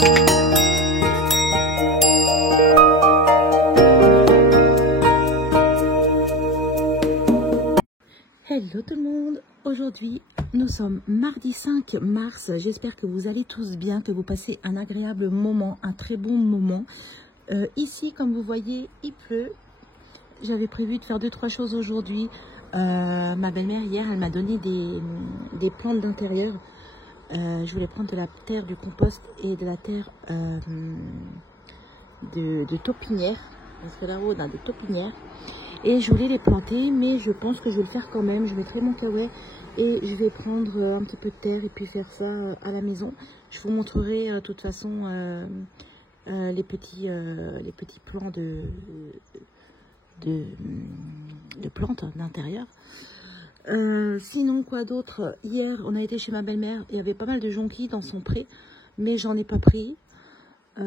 Hello tout le monde, aujourd'hui nous sommes mardi 5 mars, j'espère que vous allez tous bien, que vous passez un agréable moment, un très bon moment. Ici comme vous voyez il pleut, j'avais prévu de faire 2-3 choses aujourd'hui. Ma belle-mère hier elle m'a donné des plantes d'intérieur. Je voulais prendre de la terre du compost et de la terre de taupinière, parce que là-haut on a des taupinières. Et je voulais les planter, mais je pense que je vais le faire quand même. Je mettrai mon kawaii et je vais prendre un petit peu de terre et puis faire ça à la maison. Je vous montrerai de toute façon les petits plants de plantes d'intérieur. Sinon, quoi d'autre? Hier, on a été chez ma belle-mère. Il y avait pas mal de jonquilles dans son pré, mais j'en ai pas pris. Ouais,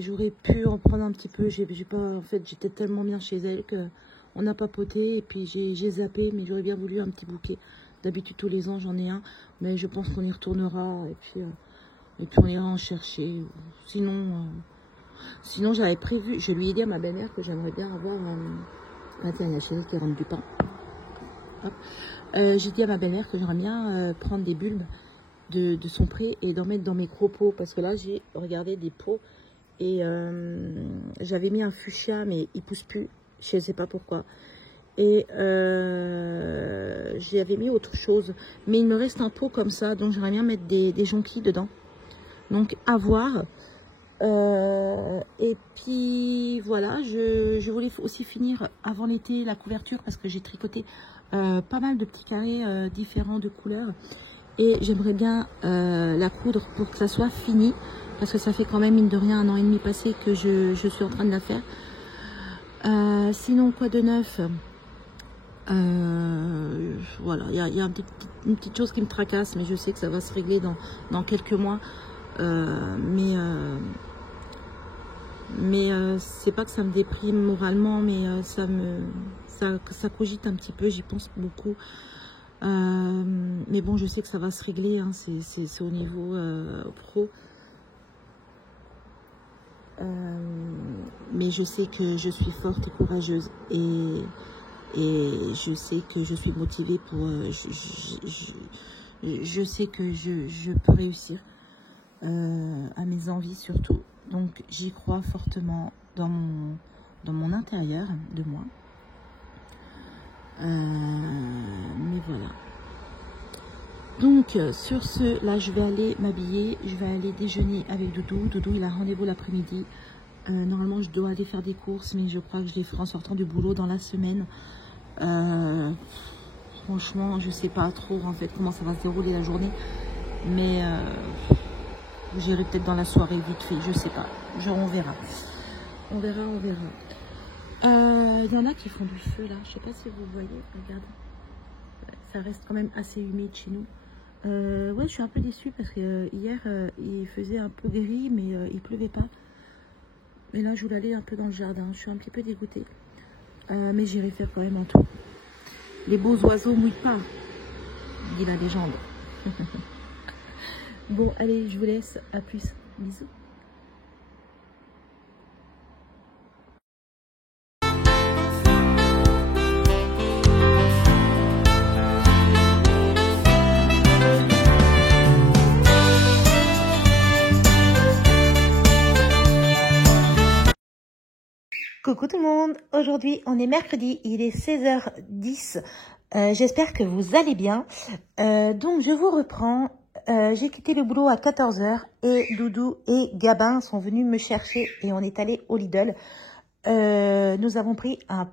j'aurais pu en prendre un petit peu. J'ai pas, en fait, j'étais tellement bien chez elle que on a papoté et puis j'ai zappé, mais j'aurais bien voulu un petit bouquet. D'habitude tous les ans j'en ai un, mais je pense qu'on y retournera et puis on ira en chercher. Sinon j'avais prévu, je lui ai dit à ma belle-mère que j'aimerais bien avoir ah tiens, il y a Chérie qui rentre du pain. J'ai dit à ma belle-mère que j'aimerais bien prendre des bulbes de son pré et d'en mettre dans mes gros pots, parce que là j'ai regardé des pots et j'avais mis un fuchsia mais il pousse plus, je ne sais pas pourquoi, et j'avais mis autre chose, mais il me reste un pot comme ça, donc j'aimerais bien mettre des jonquilles dedans, donc à voir. Et puis voilà, je voulais aussi finir avant l'été la couverture, parce que j'ai tricoté pas mal de petits carrés différents de couleurs. Et j'aimerais bien la coudre pour que ça soit fini, parce que ça fait quand même mine de rien 1 an et demi passé que je suis en train de la faire. Sinon quoi de neuf? Voilà, il y a une petite chose qui me tracasse, mais je sais que ça va se régler dans quelques mois. Mais c'est pas que ça me déprime moralement, mais ça cogite un petit peu, j'y pense beaucoup. Mais bon, je sais que ça va se régler, hein, c'est au niveau pro. Mais je sais que je suis forte et courageuse, et je sais que je suis motivée pour... je sais que je peux réussir à mes envies surtout. Donc j'y crois fortement dans mon intérieur de moi. Mais voilà. Donc sur ce, là je vais aller m'habiller, je vais aller déjeuner avec Doudou. Doudou il a rendez-vous l'après-midi. Normalement je dois aller faire des courses, mais je crois que je les ferai en sortant du boulot dans la semaine. Franchement je sais pas trop en fait comment ça va se dérouler la journée, mais j'irai peut-être dans la soirée vite fait, je sais pas, on verra. On verra. Il y en a qui font du feu là, je sais pas si vous voyez, regardez. Ça reste quand même assez humide chez nous. Ouais, je suis un peu déçue parce que hier il faisait un peu gris, mais il pleuvait pas. Mais là je voulais aller un peu dans le jardin, je suis un petit peu dégoûtée. Mais j'irai faire quand même un tour. Les beaux oiseaux mouillent pas, dit la légende. Bon, allez, je vous laisse, à plus, bisous. Coucou tout le monde, aujourd'hui on est mercredi, il est 16h10, j'espère que vous allez bien. Donc je vous reprends, j'ai quitté le boulot à 14h et Doudou et Gabin sont venus me chercher et on est allé au Lidl. Nous avons pris un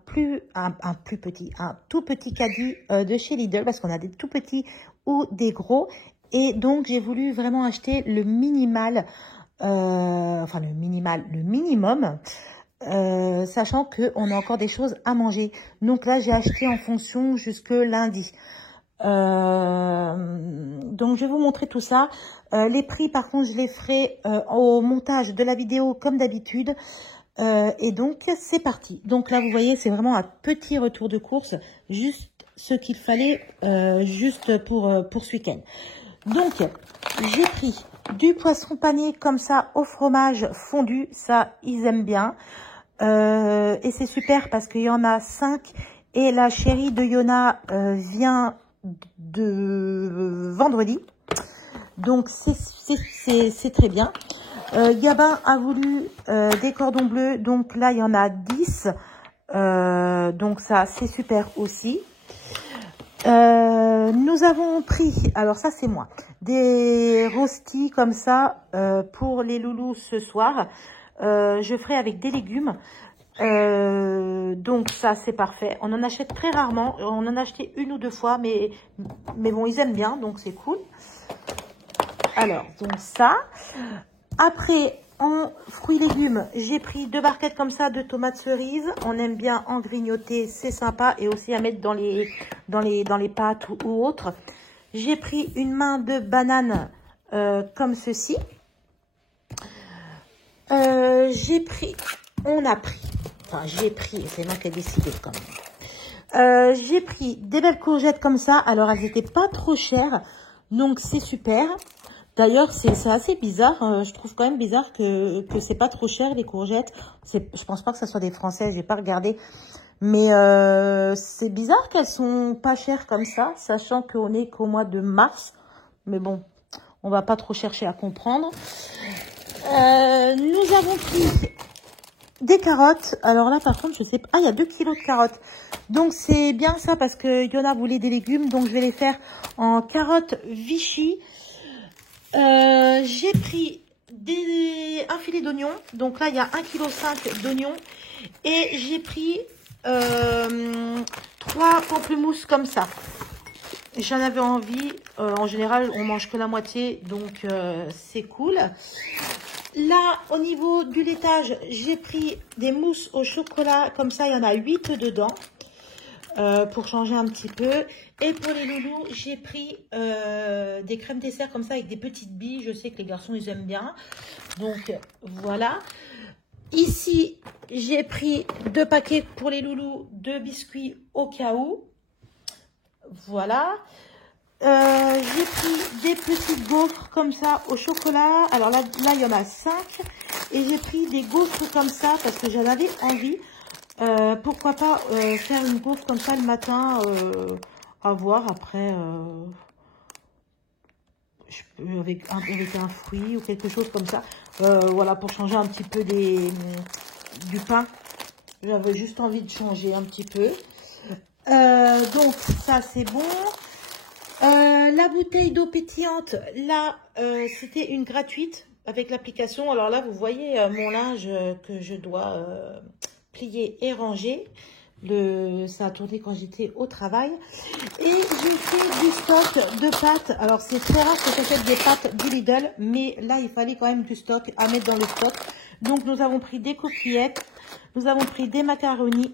tout petit caddie de chez Lidl, parce qu'on a des tout petits ou des gros, et donc j'ai voulu vraiment acheter le minimal, le minimum. Sachant qu'on a encore des choses à manger. Donc là, j'ai acheté en fonction jusque lundi. Donc, je vais vous montrer tout ça. Les prix, par contre, je les ferai au montage de la vidéo comme d'habitude. Et donc, c'est parti. Donc là, vous voyez, c'est vraiment un petit retour de course. Juste ce qu'il fallait juste pour ce week-end. Donc, j'ai pris Du poisson pané comme ça au fromage fondu, ça ils aiment bien. Et c'est super parce qu'il y en a 5 et la chérie de Yona vient de vendredi. Donc c'est très bien. Gabin a voulu des cordons bleus, donc là il y en a 10. Donc ça c'est super aussi. Nous avons pris, alors ça c'est moi, des rostis comme ça pour les loulous ce soir. Je ferai avec des légumes. Donc ça c'est parfait. On en achète très rarement. On en a acheté 1 ou 2 fois, mais bon, ils aiment bien, donc c'est cool. Alors, donc ça. Après, en fruits et légumes, j'ai pris 2 barquettes comme ça de tomates cerises. On aime bien en grignoter, c'est sympa. Et aussi à mettre dans les pâtes ou autres. J'ai pris une main de bananes comme ceci. J'ai pris, c'est moi qui ai décidé quand même. J'ai pris des belles courgettes comme ça. Alors, elles n'étaient pas trop chères. Donc, c'est super. D'ailleurs, c'est assez bizarre. Je trouve quand même bizarre que c'est pas trop cher, les courgettes. Je pense pas que ça soit des Français. J'ai pas regardé. Mais c'est bizarre qu'elles sont pas chères comme ça, sachant qu'on est qu'au mois de mars. Mais bon, on va pas trop chercher à comprendre. Nous avons pris des carottes. Alors là, par contre, je sais pas. Ah, il y a 2 kilos de carottes. Donc, c'est bien ça parce que Yona voulait des légumes. Donc, je vais les faire en carottes Vichy. J'ai pris un filet d'oignons. Donc là, il y a 1,5 kg d'oignons. Et j'ai pris 3 pamplemousses comme ça. J'en avais envie. En général, on mange que la moitié. Donc, c'est cool. Là, au niveau du laitage, j'ai pris des mousses au chocolat. Comme ça, il y en a 8 dedans. Pour changer un petit peu. Et pour les loulous, j'ai pris des crèmes dessert comme ça avec des petites billes. Je sais que les garçons, ils aiment bien. Donc, voilà. Ici, j'ai pris 2 paquets pour les loulous, 2 biscuits au cas où. Voilà. J'ai pris des petites gaufres comme ça au chocolat. Alors là il y en a 5. Et j'ai pris des gaufres comme ça parce que j'en avais envie. Pourquoi pas faire une gaufre comme ça le matin, à voir après, je peux avec un fruit ou quelque chose comme ça. Voilà, pour changer un petit peu du pain. J'avais juste envie de changer un petit peu. Donc ça c'est bon. La bouteille d'eau pétillante, là, c'était une gratuite avec l'application. Alors là, vous voyez mon linge que je dois plier et ranger. Ça a tourné quand j'étais au travail. Et j'ai fait du stock de pâtes. Alors, c'est très rare que j'achète des pâtes du Lidl, mais là, il fallait quand même du stock à mettre dans le stock. Donc, nous avons pris des coquillettes, nous avons pris des macaronis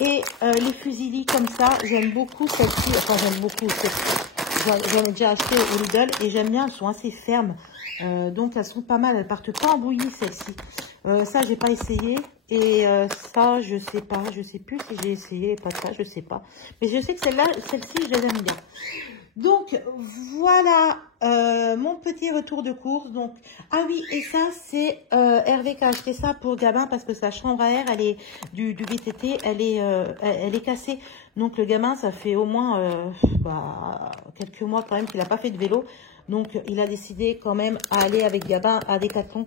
et les fusillis comme ça. J'aime beaucoup celles-ci. Enfin, j'aime beaucoup celles-ci. J'en ai déjà acheté au Lidl et j'aime bien. Elles sont assez fermes. Donc, elles sont pas mal. Elles partent pas en bouillie, celles-ci. Ça, j'ai pas essayé. Et ça, je sais pas. Je sais plus si j'ai essayé. Pas ça, je sais pas. Mais je sais que celle-ci, je les aime bien. Donc, voilà mon petit retour de course. Donc, ah oui, et ça, c'est Hervé qui a acheté ça pour Gabin parce que sa chambre à air, elle est du VTT, elle est cassée. Donc, le gamin, ça fait au moins quelques mois quand même qu'il n'a pas fait de vélo. Donc, il a décidé quand même à aller avec Gabin à Decathlon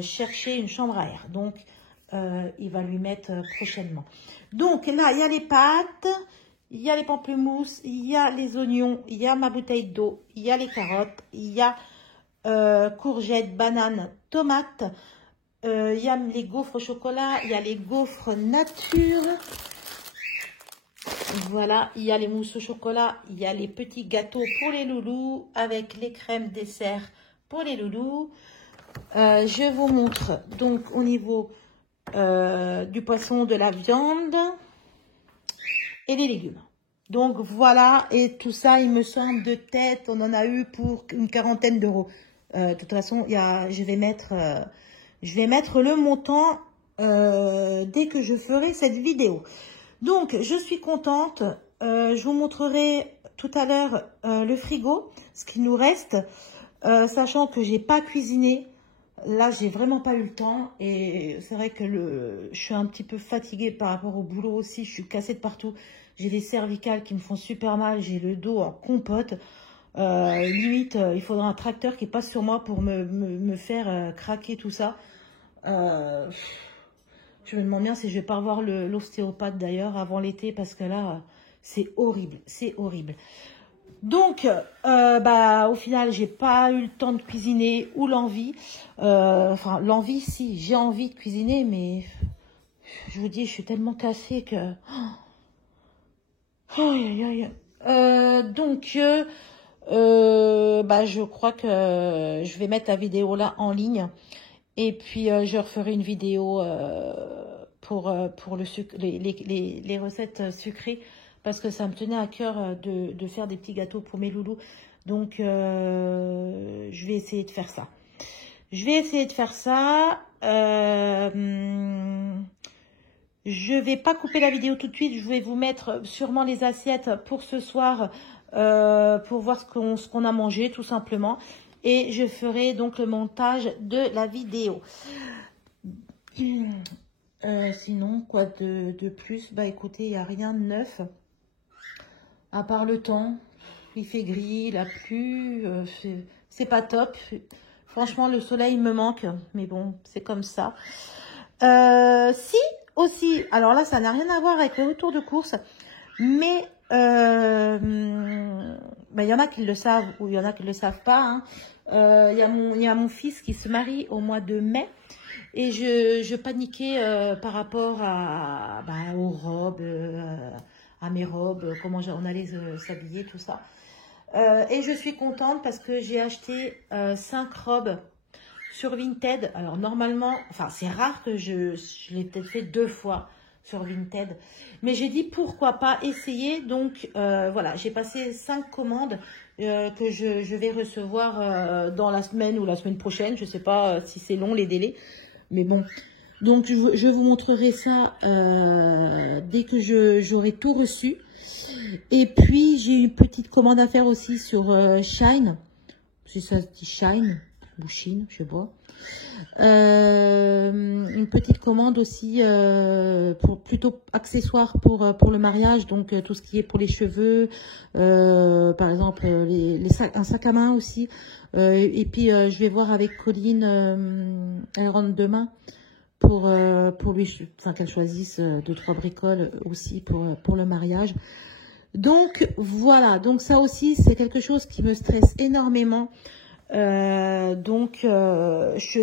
chercher une chambre à air. Donc, il va lui mettre prochainement. Donc, là, il y a les pâtes. Il y a les pamplemousses, il y a les oignons, il y a ma bouteille d'eau, il y a les carottes, il y a courgettes, bananes, tomates, il y a les gaufres au chocolat, il y a les gaufres nature. Voilà, il y a les mousses au chocolat, il y a les petits gâteaux pour les loulous avec les crèmes dessert pour les loulous. Je vous montre donc au niveau du poisson, de la viande et les légumes. Donc voilà, et tout ça, il me semble, de tête, on en a eu pour une 40aine d'euros. De toute façon, je vais mettre le montant dès que je ferai cette vidéo. Donc, je suis contente. Je vous montrerai tout à l'heure le frigo, ce qu'il nous reste. sachant que j'ai pas cuisiné. Là, j'ai vraiment pas eu le temps et c'est vrai que je suis un petit peu fatiguée par rapport au boulot aussi. Je suis cassée de partout. J'ai les cervicales qui me font super mal. J'ai le dos en compote. Limite, il faudra un tracteur qui passe sur moi pour me faire craquer tout ça. Je me demande bien si je vais pas revoir l'ostéopathe d'ailleurs avant l'été parce que là, c'est horrible. C'est horrible. Donc, au final, j'ai pas eu le temps de cuisiner ou l'envie. Enfin, l'envie, si, j'ai envie de cuisiner, mais je vous dis, je suis tellement cassée que... je crois que je vais mettre la vidéo là en ligne. Et puis, je referai une vidéo pour les recettes sucrées. Parce que ça me tenait à cœur de faire des petits gâteaux pour mes loulous. Donc, je vais essayer de faire ça. Je vais pas couper la vidéo tout de suite. Je vais vous mettre sûrement les assiettes pour ce soir. Pour voir ce qu'on a mangé, tout simplement. Et je ferai donc le montage de la vidéo. Sinon, quoi de plus? Bah, écoutez, il n'y a rien de neuf. À part le temps, il fait gris, la pluie, c'est pas top. Franchement, le soleil me manque, mais bon, c'est comme ça. Si, aussi, alors là, ça n'a rien à voir avec le retour de course, mais il y en a qui le savent ou il y en a qui ne le savent pas. Hein. Il y a mon fils qui se marie au mois de mai. Et je paniquais par rapport aux robes, à mes robes, comment on allait s'habiller, tout ça. Et je suis contente parce que j'ai acheté 5 robes sur Vinted. Alors normalement, enfin c'est rare que je l'ai peut-être fait 2 fois sur Vinted. Mais j'ai dit pourquoi pas essayer. Donc voilà, j'ai passé 5 commandes que je vais recevoir dans la semaine ou la semaine prochaine. Je ne sais pas si c'est long les délais. Mais bon, donc je vous montrerai ça dès que j'aurai tout reçu. Et puis, j'ai une petite commande à faire aussi sur Shine. Si ça se dit Shine ou Chine, je sais pas. Une petite commande aussi plutôt accessoire pour le mariage. Donc, tout ce qui est pour les cheveux. Par exemple, un sac à main aussi. Et puis, je vais voir avec Colline, elle rentre demain. Pour lui, qu'elle choisisse 2-3 bricoles aussi pour le mariage. Donc voilà, donc ça aussi c'est quelque chose qui me stresse énormément. Je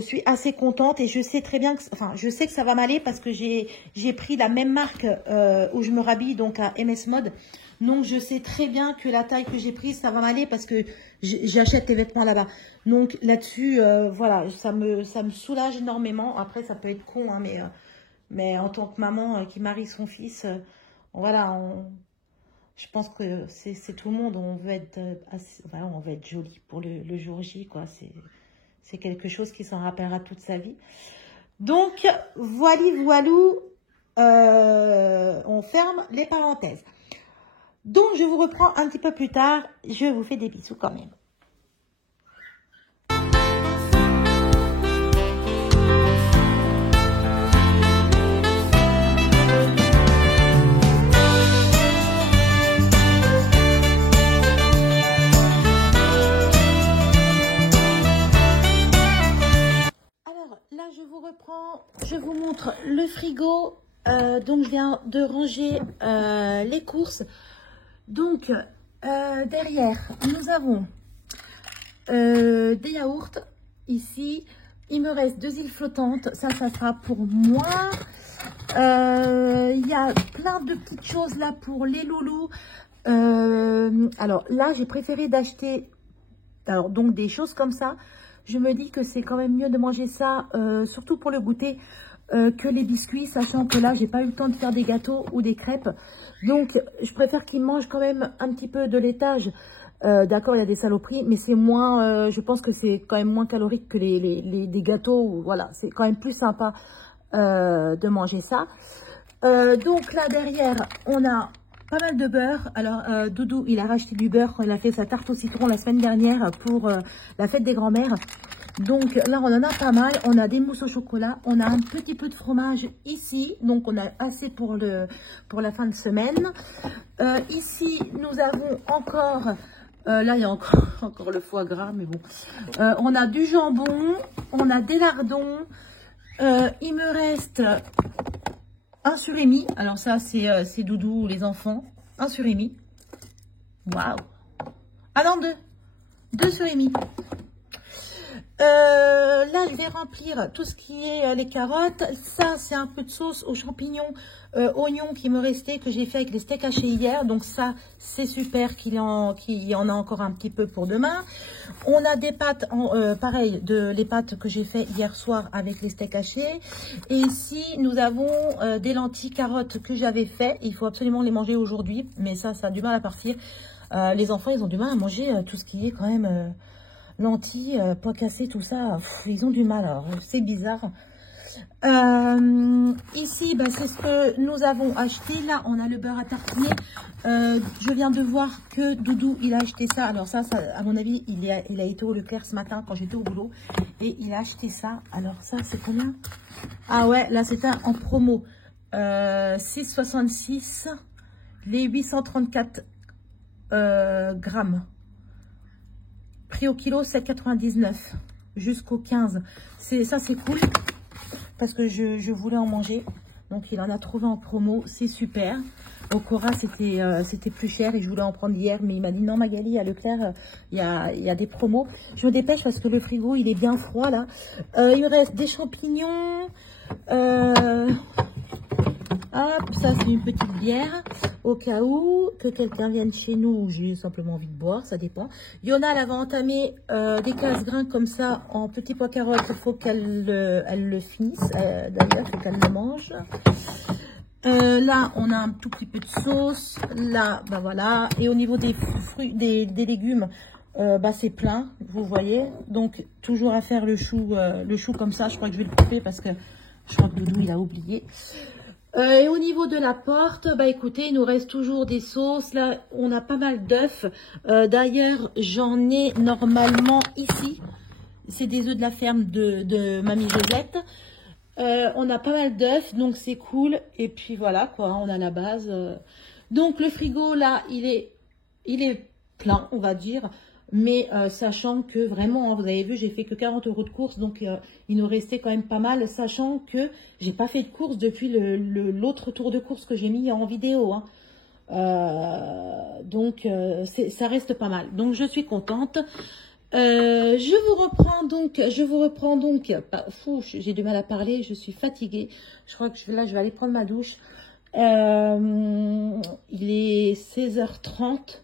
suis assez contente et je sais très bien que, je sais que ça va m'aller parce que j'ai pris la même marque où je me rhabille, donc à MS Mode. Donc je sais très bien que la taille que j'ai prise, ça va m'aller parce que j'achète les vêtements là-bas. Donc là-dessus, voilà, ça me soulage énormément. Après, ça peut être con, hein, mais en tant que maman qui marie son fils, voilà, je pense que c'est tout le monde. On veut être on veut être jolie pour le jour J, quoi. C'est quelque chose qui s'en rappellera toute sa vie. Donc, voilou, on ferme les parenthèses. Donc, je vous reprends un petit peu plus tard. Je vous fais des bisous quand même. Alors, là, je vous reprends. Je vous montre le frigo. Donc, je viens de ranger les courses. Donc, derrière, nous avons des yaourts ici. Il me reste 2 îles flottantes. Ça sera pour moi. Il y a plein de petites choses là pour les loulous. Alors là, j'ai préféré d'acheter donc des choses comme ça. Je me dis que c'est quand même mieux de manger ça, surtout pour le goûter, que les biscuits, sachant que là, j'ai pas eu le temps de faire des gâteaux ou des crêpes. Donc, je préfère qu'ils mangent quand même un petit peu de laitage. D'accord, il y a des saloperies, mais c'est moins, je pense que c'est quand même moins calorique que des gâteaux. Voilà, c'est quand même plus sympa de manger ça. Donc là, derrière, on a pas mal de beurre. Alors, Doudou, il a racheté du beurre quand il a fait sa tarte au citron la semaine dernière pour la fête des grands-mères. Donc là, on en a pas mal. On a des mousses au chocolat. On a un petit peu de fromage ici. Donc, on a assez pour la fin de semaine. Ici, nous avons encore... là, il y a encore le foie gras, mais bon. On a du jambon. On a des lardons. Il me reste un surimi. Alors ça, c'est Doudou, les enfants. Un surimi. Waouh. Ah non, deux surimi. Là, je vais remplir tout ce qui est les carottes. Ça, c'est un peu de sauce aux champignons, oignons qui me restait, que j'ai fait avec les steaks hachés hier. Donc ça, c'est super qu'il y en a encore un petit peu pour demain. On a des pâtes, pareil, les pâtes que j'ai fait hier soir avec les steaks hachés. Et ici, nous avons des lentilles carottes que j'avais fait. Il faut absolument les manger aujourd'hui, mais ça a du mal à partir. Les enfants, ils ont du mal à manger tout ce qui est quand même... lentilles, pois cassés, tout ça, ils ont du mal, alors c'est bizarre. Ici, bah, c'est ce que nous avons acheté. Là, on a le beurre à tartiner. Je viens de voir que Doudou, il a acheté ça. Alors ça à mon avis, il a été au Leclerc ce matin quand j'étais au boulot. Et il a acheté ça. Alors ça, c'est combien? Ah ouais, là, c'était en promo. 6,66 les 834 grammes. Prix au kilo 7,99 jusqu'au 15. Ça c'est cool parce que je voulais en manger. Donc il en a trouvé en promo, c'est super. Au Cora c'était plus cher et je voulais en prendre hier, mais il m'a dit non Magali, à Leclerc il y a des promos. Je me dépêche parce que le frigo il est bien froid là. Il me reste des champignons. Hop, ça c'est une petite bière au cas où que quelqu'un vienne chez nous ou j'ai simplement envie de boire, ça dépend. Yona, elle va entamer des casse-grains comme ça en petits pois carottes. Il faut qu'elle le finisse. D'ailleurs, il faut qu'elle le mange. Là, on a un tout petit peu de sauce. Là, bah voilà. Et au niveau des fruits, des légumes, bah c'est plein, vous voyez. Donc, toujours à faire le chou comme ça. Je crois que je vais le couper parce que je crois que Doudou, il a oublié. Et au niveau de la porte, bah écoutez, il nous reste toujours des sauces. Là, on a pas mal d'œufs. D'ailleurs, j'en ai normalement ici. C'est des œufs de la ferme de Mamie Josette. On a pas mal d'œufs, donc c'est cool. Et puis voilà, quoi, on a la base. Donc le frigo, là, il est plein, on va dire. Mais sachant que vraiment, hein, vous avez vu, j'ai fait que 40 € de courses, donc il nous restait quand même pas mal, sachant que j'ai pas fait de courses depuis l'autre tour de course que j'ai mis en vidéo. Hein. Donc ça reste pas mal. Donc je suis contente. Je vous reprends donc. J'ai du mal à parler, je suis fatiguée. Je crois que là je vais aller prendre ma douche. Il est 16h30.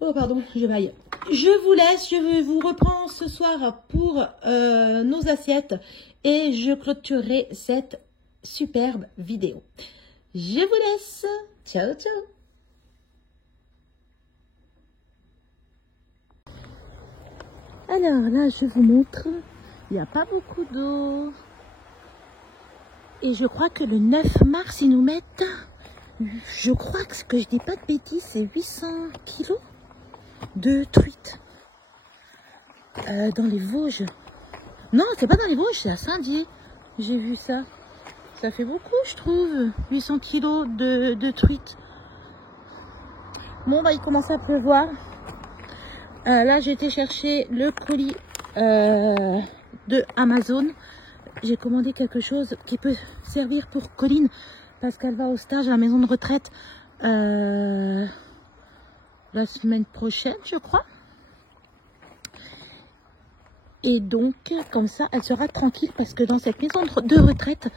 Oh pardon, je baille. Je vous laisse, je vous reprends ce soir pour nos assiettes et je clôturerai cette superbe vidéo. Je vous laisse. Ciao, ciao. Alors là, je vous montre, il n'y a pas beaucoup d'eau. Et je crois que le 9 mars, ils nous mettent, je crois que je dis pas de bêtises, c'est 800 kilos de truites dans les Vosges. Non, c'est pas dans les Vosges, c'est à Saint-Dié. J'ai vu ça. Ça fait beaucoup, je trouve. 800 kilos de truites. Bon, bah, il commence à pleuvoir. Là, j'ai été chercher le colis de Amazon. J'ai commandé quelque chose qui peut servir pour Colline parce qu'elle va au stage à la maison de retraite la semaine prochaine, je crois. Et donc, comme ça, elle sera tranquille parce que dans cette maison de retraite,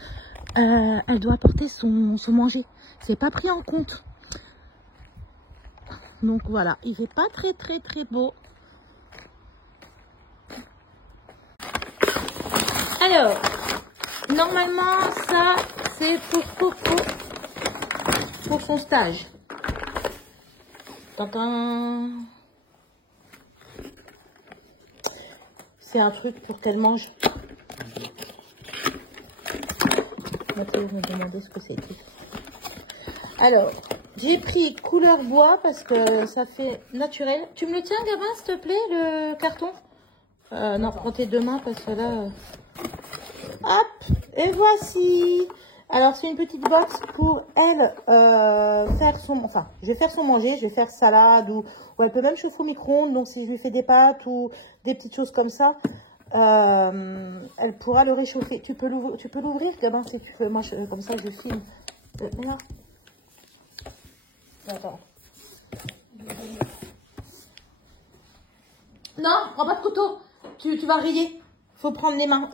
elle doit apporter son manger. C'est pas pris en compte. Donc voilà, il fait pas très beau. Alors, normalement, ça, c'est pour Coco, pour son stage. Tadam. C'est un truc pour qu'elle mange. Mathéo me demandait ce que c'était. Alors, j'ai pris couleur bois parce que ça fait naturel. Tu me le tiens, Gabin, s'il te plaît, le carton? Non, prends tes deux mains parce que là... Hop, et voici. Alors, c'est une petite box pour elle faire son... Enfin, je vais faire son manger, je vais faire salade ou elle peut même chauffer au micro-ondes. Donc, si je lui fais des pâtes ou des petites choses comme ça, elle pourra le réchauffer. Tu peux l'ouvrir, Gabin, si tu veux. Moi, comme ça, je filme. Là. Attends. Non, prends pas de couteau. Tu vas rayer. Faut prendre les mains.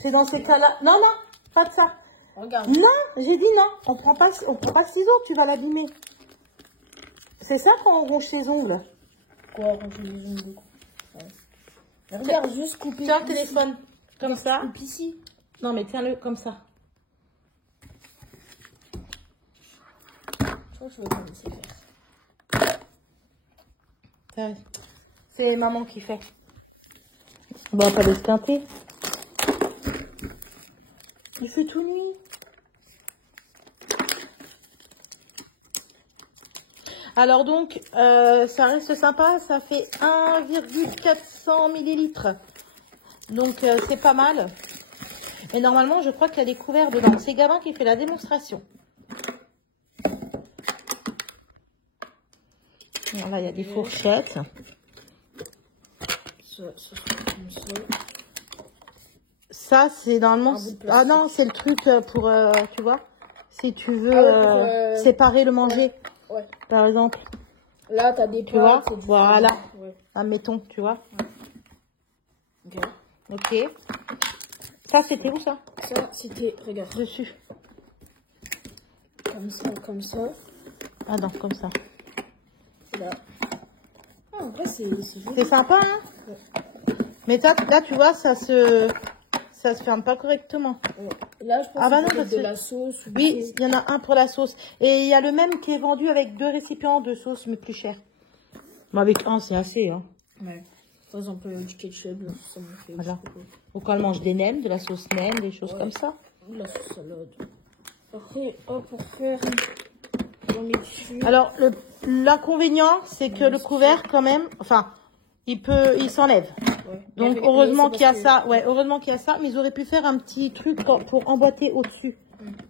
C'est dans ces cas-là. Non, non, pas de ça. Regarde. Non, j'ai dit non. On prend pas le ciseau, tu vas l'abîmer. C'est ça quand on ronge ses ongles. Quoi, ronger les ongles de quoi? Ouais. Regarde, juste couper. Tiens le téléphone. Comme ça. Coupe ici. Non, mais tiens-le comme ça. Je crois que je vais pas laisser faire. C'est maman qui fait. Bon, pas l'esquinter. Il fait tout nuit. Alors donc, ça reste sympa. Ça fait 1,400 millilitres. Donc, c'est pas mal. Et normalement, je crois qu'il y a des couverts dedans. C'est Gabin qui fait la démonstration. Alors là, il y a des fourchettes. Ça, c'est normalement... Ah non, c'est le truc pour, tu vois, si tu veux séparer le manger, ouais. Par exemple. Là, tu as des tu vois, pâtes, voilà. Ouais. Admettons, tu vois. Ouais. Ok. Ça, c'était où, ça? Ça, c'était, regarde. Dessus. Comme ça, comme ça. Ah non, comme ça. Là. Ah, en vrai, c'est sympa, hein? Ouais. Mais là, tu vois, ça se ferme pas correctement. Ouais. Là, je pense que c'est de la sauce. Oui, il y en a un pour la sauce. Et il y a le même qui est vendu avec 2 récipients de sauce, mais plus cher. Mais avec un, c'est assez, hein. Ouais. Par exemple, du ketchup, ça me fait. Voilà. Ou quand elle mange des nems, de la sauce nem, des choses comme ça. La sauce salade. Après, pour faire... Alors, l'inconvénient, c'est que le couvert, quand même, enfin, il s'enlève. Ouais. Donc, heureusement qu'il y a ça. Ouais, heureusement qu'il y a ça. Mais ils auraient pu faire un petit truc pour emboîter au-dessus.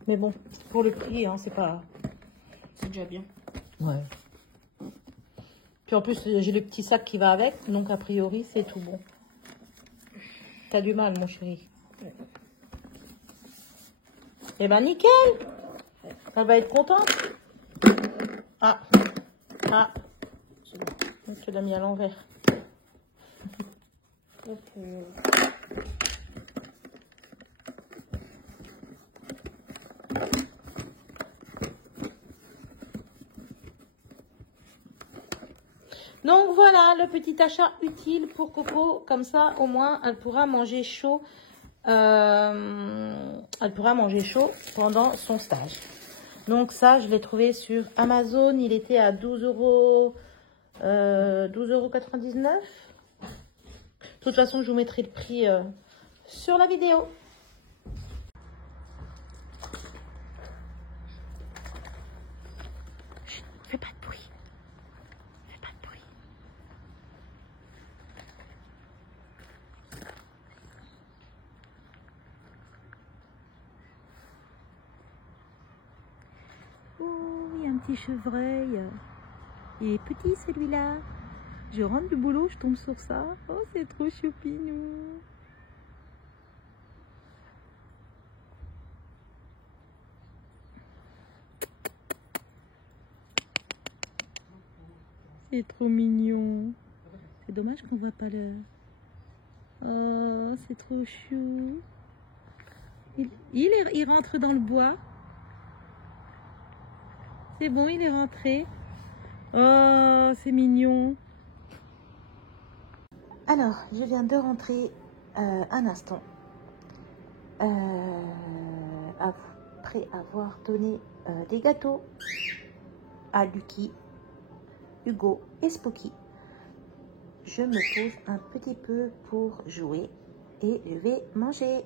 Mais bon, pour le prix, hein, c'est pas... C'est déjà bien. Ouais. Puis en plus, j'ai le petit sac qui va avec. Donc, a priori, c'est tout bon. T'as du mal, mon chéri. Ouais. Eh ben, nickel. Elle va être contente. Ah. Ah. On te l'a mis à l'envers. Donc voilà le petit achat utile pour Coco. Comme ça, au moins, elle pourra manger chaud. Elle pourra manger chaud pendant son stage. Donc ça, je l'ai trouvé sur Amazon. Il était à 12,99 €. De toute façon, je vous mettrai le prix sur la vidéo. Chut, fais pas de bruit. Fais pas de bruit. Oh, il y a un petit chevreuil. Il est petit celui-là. Je rentre du boulot, je tombe sur ça. Oh, c'est trop choupinou. C'est trop mignon. C'est dommage qu'on ne voit pas le... Oh, c'est trop chou. Il rentre dans le bois. C'est bon, il est rentré. Oh, c'est mignon. Alors, je viens de rentrer un instant. Après avoir donné des gâteaux à Lucky, Hugo et Spooky. Je me pose un petit peu pour jouer et je vais manger.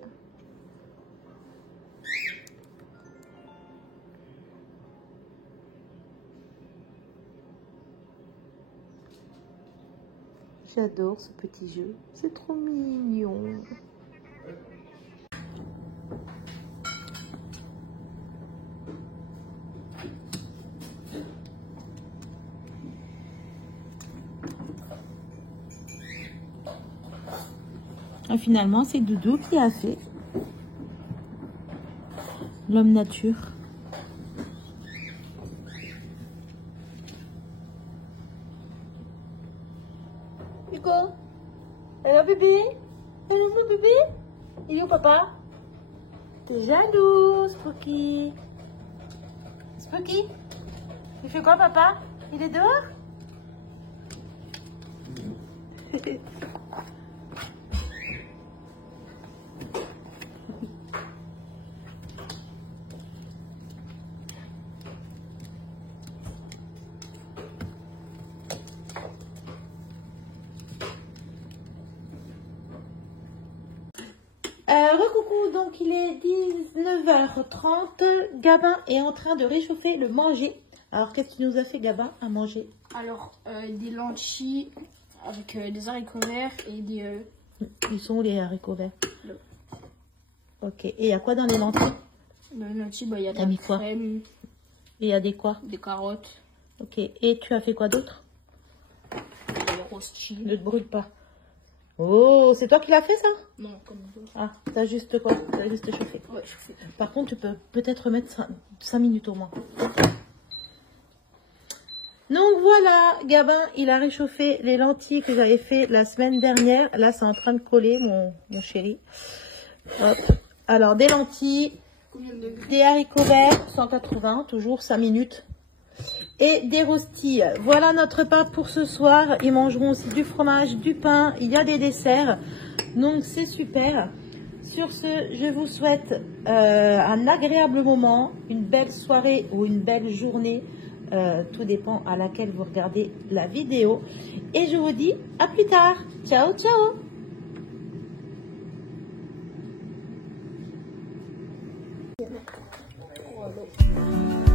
J'adore ce petit jeu. C'est trop mignon. Et finalement, c'est Doudou qui a fait l'homme nature. Nico, hello bébé, hello mon bébé, il est où papa? T'es jaloux, Spooky. Spooky, il fait quoi papa? Il est dehors? Recoucou, donc il est 19h30. Gabin est en train de réchauffer le manger. Alors, qu'est-ce que tu nous as fait, Gabin, à manger? Alors, des lentilles avec des haricots verts et des... Ils sont où les haricots verts? Là. Ok, et il y a quoi dans les lentilles? Dans les lentilles, bah, il y a de T'as mis la quoi? crème, Et il y a des quoi? des carottes, Ok, et tu as fait quoi d'autre? des rostis. Ne te brûle pas. Oh, c'est toi qui l'as fait ça? Non, comme ça. Ah, t'as juste quoi? T'as juste chauffé. Ouais, je fais. Par contre, tu peux peut-être mettre 5 minutes au moins. Donc voilà, Gabin, il a réchauffé les lentilles que j'avais fait la semaine dernière. Là, c'est en train de coller, mon chéri. Hop. Alors, des lentilles, Combien de degrés? des haricots verts, 180, toujours 5 minutes. Et des rostilles. Voilà notre repas pour ce soir. Ils mangeront aussi du fromage, du pain. Il y a des desserts. Donc, c'est super. Sur ce, je vous souhaite un agréable moment, une belle soirée ou une belle journée. Tout dépend à laquelle vous regardez la vidéo. Et je vous dis à plus tard. Ciao, ciao. Voilà.